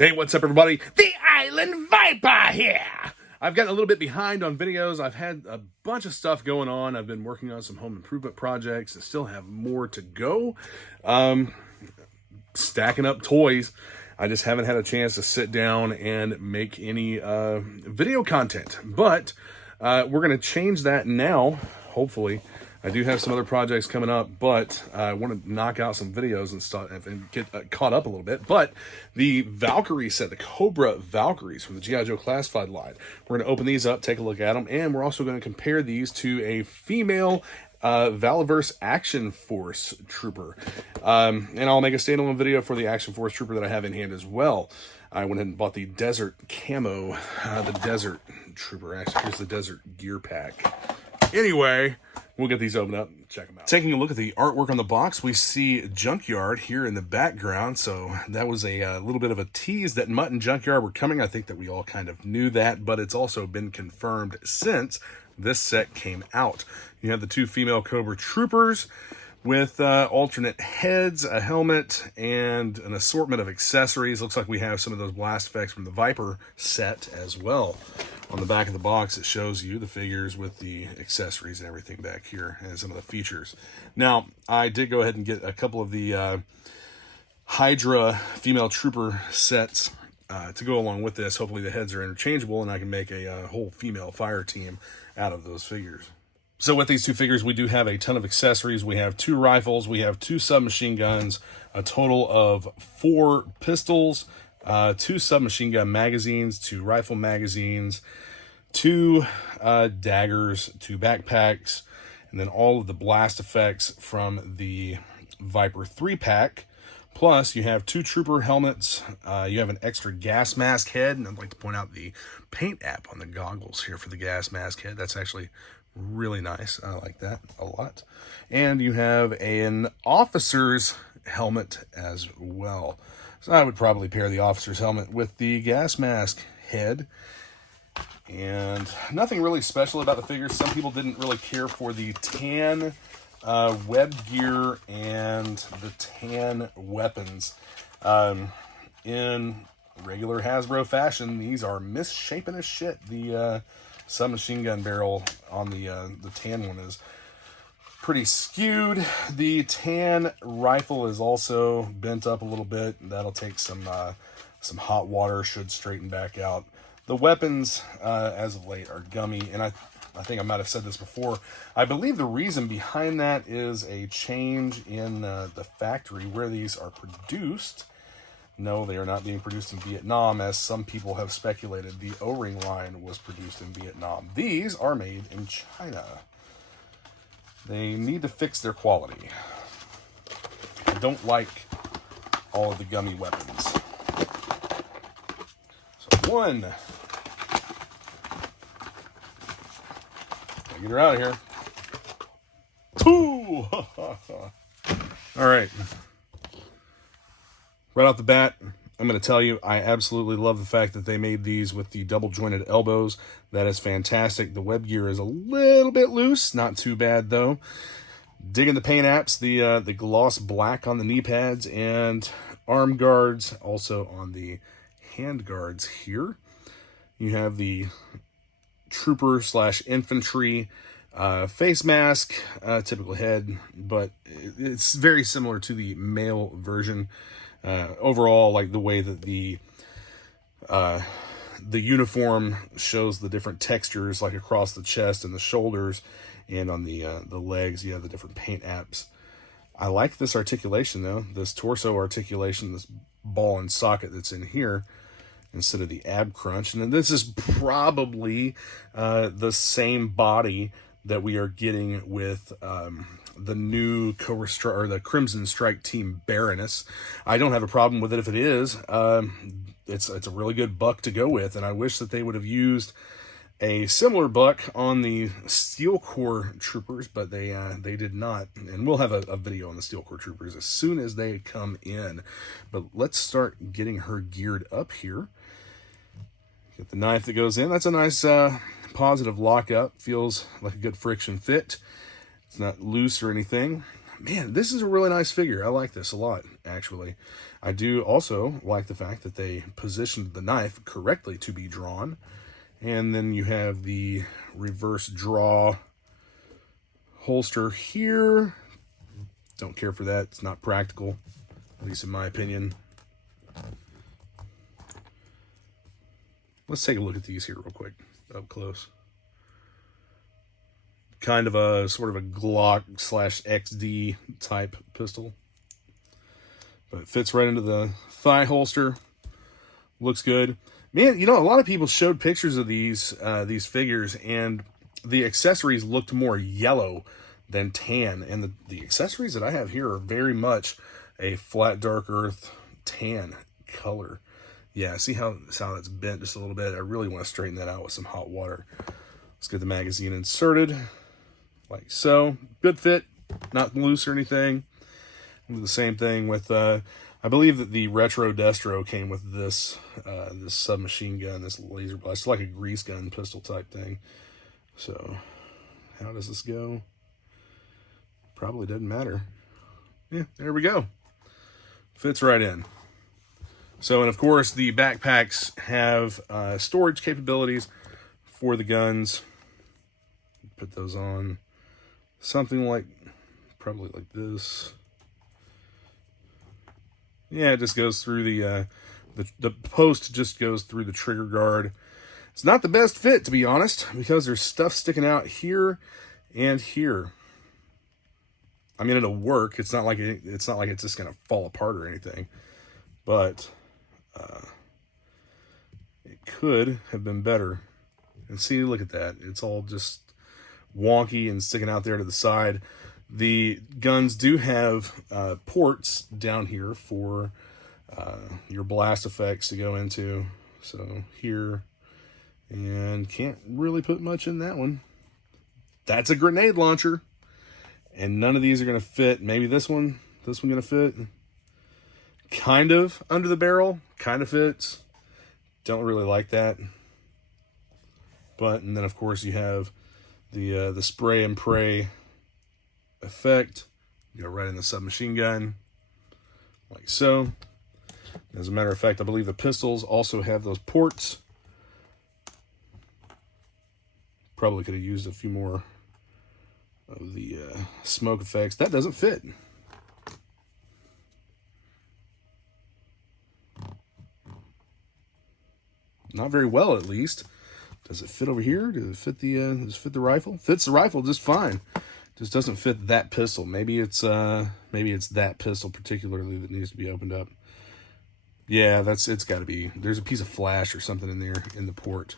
Hey, what's up, everybody? The Island Viper here! I've gotten a little bit behind on videos. I've had a bunch of stuff going on. I've been working on some home improvement projects and still have more to go. Stacking up toys. I just haven't had a chance to sit down and make any video content. But we're going to change that now, hopefully. I do have some other projects coming up, but I want to knock out some videos and stuff and get caught up a little bit. But the Valkyrie set, the Cobra Valkyries from the GiJoe Joe Classified line, we're going to open these up, take a look at them, and we're also going to compare these to a female Valaverse Action Force Trooper. And I'll make a standalone video for the Action Force Trooper that I have in hand as well. I went ahead and bought the Desert Camo, the Desert Trooper. Actually, here's the Desert Gear Pack. Anyway, we'll get these opened up and check them out. Taking a look at the artwork on the box, we see Junkyard here in the background. So that was a little bit of a tease that Mutt and Junkyard were coming. I think that we all kind of knew that, but it's also been confirmed since this set came out. You have the two female Cobra Troopers with alternate heads, a helmet, and an assortment of accessories. Looks like we have some of those blast effects from the Viper set as well. On the back of the box, it shows you the figures with the accessories and everything back here and some of the features. Now, I did go ahead and get a couple of the Hydra female trooper sets to go along with this. Hopefully the heads are interchangeable and I can make a whole female fire team out of those figures. So with these two figures, we do have a ton of accessories. We have 2 rifles, we have 2 submachine guns, a total of 4 pistols, 2 submachine gun magazines, 2 rifle magazines, 2 daggers, 2 backpacks, and then all of the blast effects from the Viper 3-pack. Plus, you have 2 trooper helmets. You have an extra gas mask head, and I'd like to point out the paint app on the goggles here for the gas mask head. That's actually really nice. I like that a lot. And you have an officer's helmet as well. So I would probably pair the officer's helmet with the gas mask head. And nothing really special about the figures. Some people didn't really care for the tan web gear and the tan weapons. In regular Hasbro fashion, these are misshapen as shit. The submachine gun barrel on the tan one is pretty skewed. The tan rifle is also bent up a little bit. That'll take some hot water, should straighten back out. The weapons, as of late, are gummy, and I think I might have said this before. I believe the reason behind that is a change in the factory where these are produced. No, they are not being produced in Vietnam, as some people have speculated the O-ring line was produced in Vietnam. These are made in China. They need to fix their quality. I don't like all of the gummy weapons. So 1. Get her out of here. 2. All right. Right off the bat, I'm going to tell you, I absolutely love the fact that they made these with the double jointed elbows. That is fantastic. The web gear is a little bit loose, not too bad though. Digging the paint apps, the gloss black on the knee pads and arm guards, also on the hand guards here. You have the trooper / infantry face mask, typical head, but it's very similar to the male version. Overall, like the way that the uniform shows the different textures, like across the chest and the shoulders, and on the legs, you have the different paint apps. I like this articulation though, this torso articulation, this ball and socket that's in here, instead of the ab crunch. And then this is probably the same body that we are getting with the new the Crimson Strike Team Baroness. I don't have a problem with it if it is. It's a really good buck to go with, and I wish that they would have used a similar buck on the Steel Corps Troopers, but they did not. And we'll have a video on the Steel Corps Troopers as soon as they come in. But let's start getting her geared up here. Get the knife that goes in. That's a nice positive lockup. Feels like a good friction fit. It's not loose or anything. Man, this is a really nice figure. I like this a lot. actually. I do also like the fact that they positioned the knife correctly to be drawn. And then you have the reverse draw holster here. Don't care for that. It's not practical, at least in my opinion. Let's take a look at these here real quick, up close. Kind of a sort of a Glock / XD type pistol. But it fits right into the thigh holster. Looks good. Man, you know, a lot of people showed pictures of these figures, and the accessories looked more yellow than tan. And the accessories that I have here are very much a flat dark earth tan color. Yeah, see how that's bent just a little bit? I really want to straighten that out with some hot water. Let's get the magazine inserted, like so. Good fit, not loose or anything. We'll do the same thing with, I believe that the Retro Destro came with this this submachine gun, this laser blast. It's like a grease gun pistol type thing. So, how does this go? Probably doesn't matter. Yeah, there we go. Fits right in. So, and of course, the backpacks have storage capabilities for the guns. Put those on something like, probably like this. Yeah, it just goes through the post just goes through the trigger guard. It's not the best fit, to be honest, because there's stuff sticking out here and here. I mean, it'll work. It's not like it's just gonna fall apart or anything, but it could have been better. And see, look at that. It's all just wonky and sticking out there to the side. The guns do have ports down here for your blast effects to go into. So here, and can't really put much in that one. That's a grenade launcher, and none of these are going to fit. Maybe this one going to fit. Kind of under the barrel, kind of fits. Don't really like that. But, and then of course you have the spray and pray effect. You go right in the submachine gun, like so. As a matter of fact, I believe the pistols also have those ports. Probably could have used a few more of the smoke effects. That doesn't fit. Not very well, at least. Does it fit over here? Does it fit the rifle? Fits the rifle just fine. Just doesn't fit that pistol. Maybe it's that pistol particularly that needs to be opened up. Yeah, it's got to be. There's a piece of flash or something in there in the port.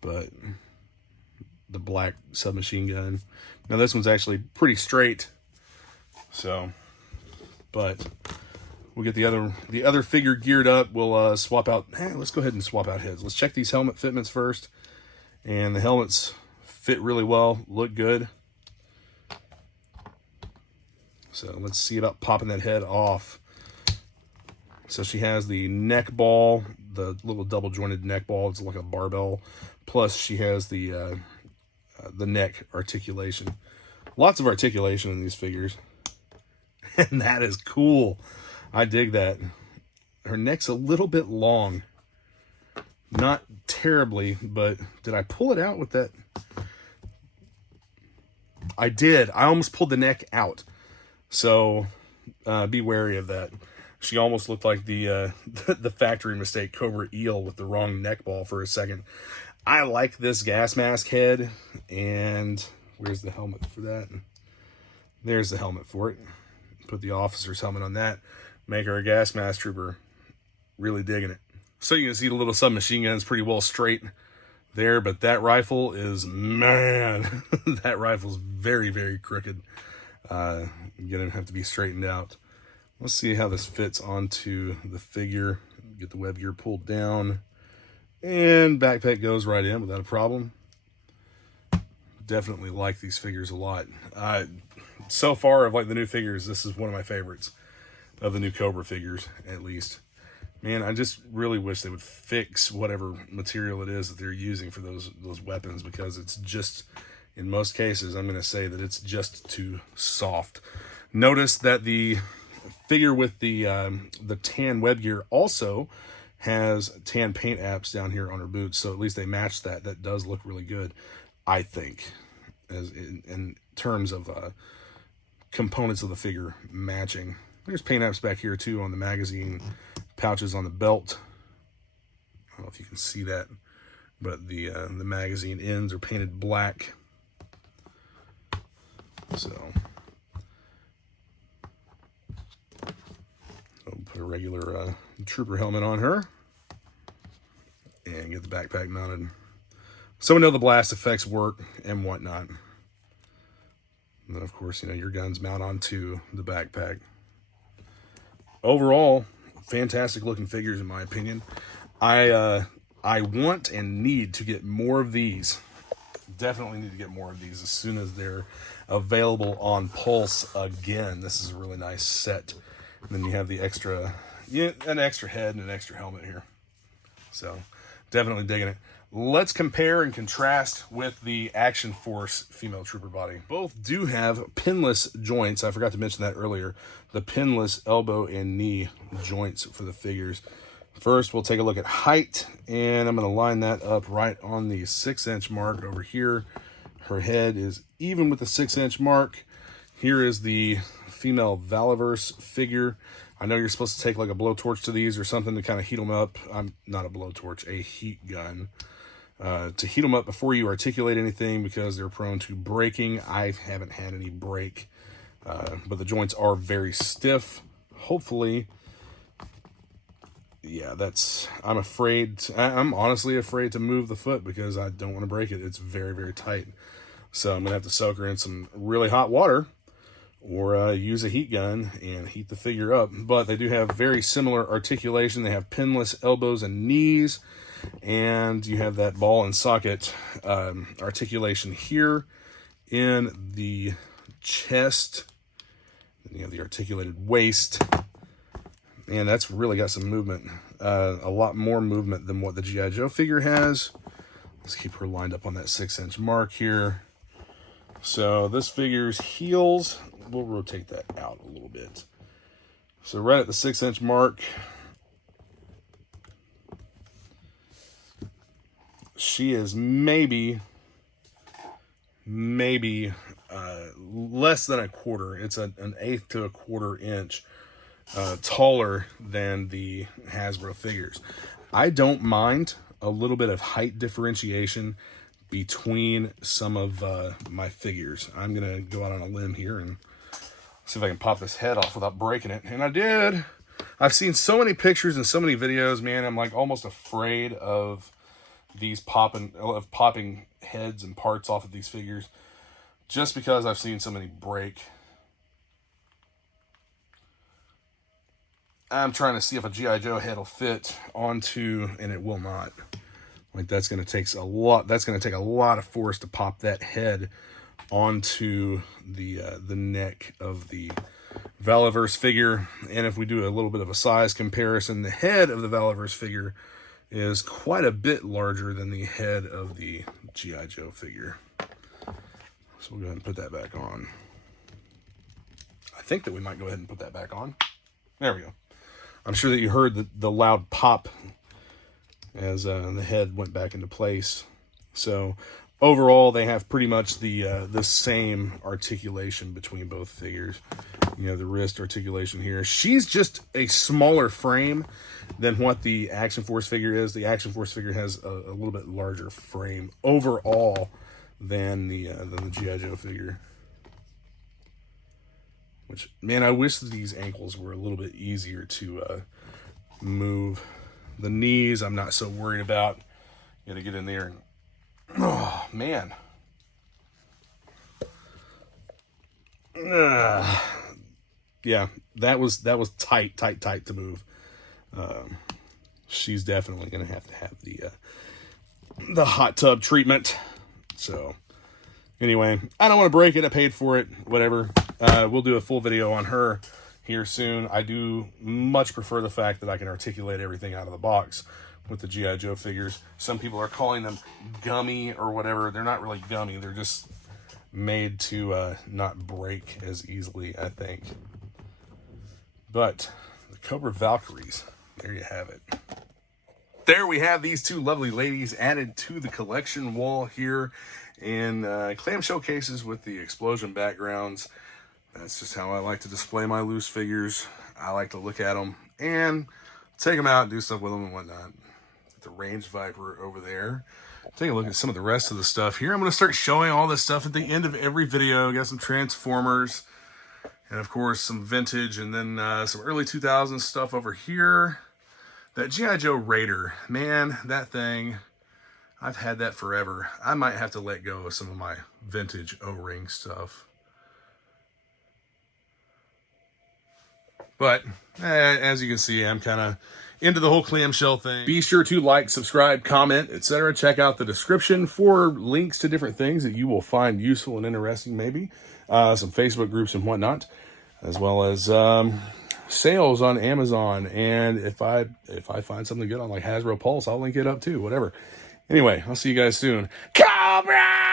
But the black submachine gun. Now this one's actually pretty straight. So, but we'll get the other figure geared up. We'll swap out. Let's go ahead and swap out heads. Let's check these helmet fitments first. And the helmets fit really well. Look good. So let's see about popping that head off. So she has the neck ball, the little double jointed neck ball. It's like a barbell. Plus she has the neck articulation. Lots of articulation in these figures. And that is cool. I dig that. Her neck's a little bit long. Not terribly, but did I pull it out with that? I did. I almost pulled the neck out. So be wary of that. She almost looked like the factory mistake Cobra Eel with the wrong neck ball for a second. I like this gas mask head. And where's the helmet for that? There's the helmet for it. Put the officer's helmet on that. Make her a gas mask trooper. Really digging it. So you can see the little submachine gun is pretty well straight there. But that rifle is, man, that rifle's very, very crooked. Gonna have to be straightened out. Let's see how this fits onto the figure. Get the web gear pulled down, and backpack goes right in without a problem. Definitely like these figures a lot. So far of like the new figures, this is one of my favorites of the new Cobra figures, at least. Man, I just really wish they would fix whatever material it is that they're using for those weapons, because it's just, in most cases, I'm going to say that it's just too soft. Notice that the figure with the tan web gear also has tan paint apps down here on her boots, so at least they match that. That does look really good, I think, as in terms of components of the figure matching. There's paint apps back here too on the magazine pouches on the belt. I don't know if you can see that, but the magazine ends are painted black. So I'll put a regular trooper helmet on her and get the backpack mounted, so we know the blast effects work and whatnot. And then, of course, you know, your guns mount onto the backpack. Overall, fantastic looking figures in my opinion. I want and need to get more of these. Definitely need to get more of these as soon as they're available on Pulse again. This is a really nice set. And then you have the extra, an extra head and an extra helmet here. So definitely digging it. Let's compare and contrast with the Action Force female trooper body. Both do have pinless joints. I forgot to mention that earlier. The pinless elbow and knee joints for the figures. First, we'll take a look at height, and I'm going to line that up right on the 6-inch mark over here. Her head is even with the 6-inch mark. Here is the female Valkyries figure. I know you're supposed to take like a blowtorch to these or something to kind of heat them up. I'm not a blowtorch, a heat gun. To heat them up before you articulate anything because they're prone to breaking. I haven't had any break, but the joints are very stiff. Hopefully, yeah, I'm honestly afraid to move the foot because I don't want to break it. It's very, very tight. So I'm going to have to soak her in some really hot water or use a heat gun and heat the figure up. But they do have very similar articulation. They have pinless elbows and knees. And you have that ball and socket articulation here in the chest. Then you have the articulated waist. And that's really got some movement. A lot more movement than what the G.I. Joe figure has. Let's keep her lined up on that 6-inch mark here. So this figure's heels, we'll rotate that out a little bit. So right at the 6-inch mark, she is maybe less than a quarter. It's an 1/8 to a 1/4 inch taller than the Hasbro figures. I don't mind a little bit of height differentiation between some of my figures. I'm gonna go out on a limb here and see if I can pop this head off without breaking it, and I did. I've seen so many pictures and so many videos, man. I'm like almost afraid of these popping heads and parts off of these figures just because I've seen so many break. I'm trying to see if a G.I. Joe head will fit onto, and it will not. Like that's going to take a lot. That's going to take a lot of force to pop that head onto the neck of the Valkyries figure. And if we do a little bit of a size comparison, the head of the Valkyries figure is quite a bit larger than the head of the G.I. Joe figure. So we'll go ahead and put that back on. I think that we might go ahead and put that back on. There we go. I'm sure that you heard the loud pop as the head went back into place. So overall, they have pretty much the same articulation between both figures. You know, the wrist articulation here. She's just a smaller frame than what the Action Force figure is. The Action Force figure has a little bit larger frame overall than the G.I. Joe figure. Which, man, I wish these ankles were a little bit easier to move. The knees, I'm not so worried about. You gotta get in there and, oh, man. Yeah, that was tight to move. She's definitely gonna have to have the hot tub treatment. So anyway, I don't want to break it. I paid for it. Whatever. We'll do a full video on her here soon. I do much prefer the fact that I can articulate everything out of the box with the G.I. Joe figures. Some people are calling them gummy or whatever. They're not really gummy. They're just made to not break as easily, I think. But the Cobra Valkyries, there you have it. There we have these two lovely ladies added to the collection wall here in clamshell cases with the explosion backgrounds. That's just how I like to display my loose figures. I like to look at them and take them out and do stuff with them and whatnot. The Range Viper over there. Take a look at some of the rest of the stuff here. I'm going to start showing all this stuff at the end of every video. Got some Transformers and, of course, some vintage and then some early 2000s stuff over here. That G.I. Joe Raider, man, that thing, I've had that forever. I might have to let go of some of my vintage O-ring stuff. But as you can see, I'm kind of into the whole clamshell thing. Be sure to like, subscribe, comment, etc. Check out the description for links to different things that you will find useful and interesting, maybe. Some Facebook groups and whatnot, as well as sales on Amazon. And if I find something good on like Hasbro Pulse, I'll link it up too, whatever. Anyway, I'll see you guys soon. Cobra!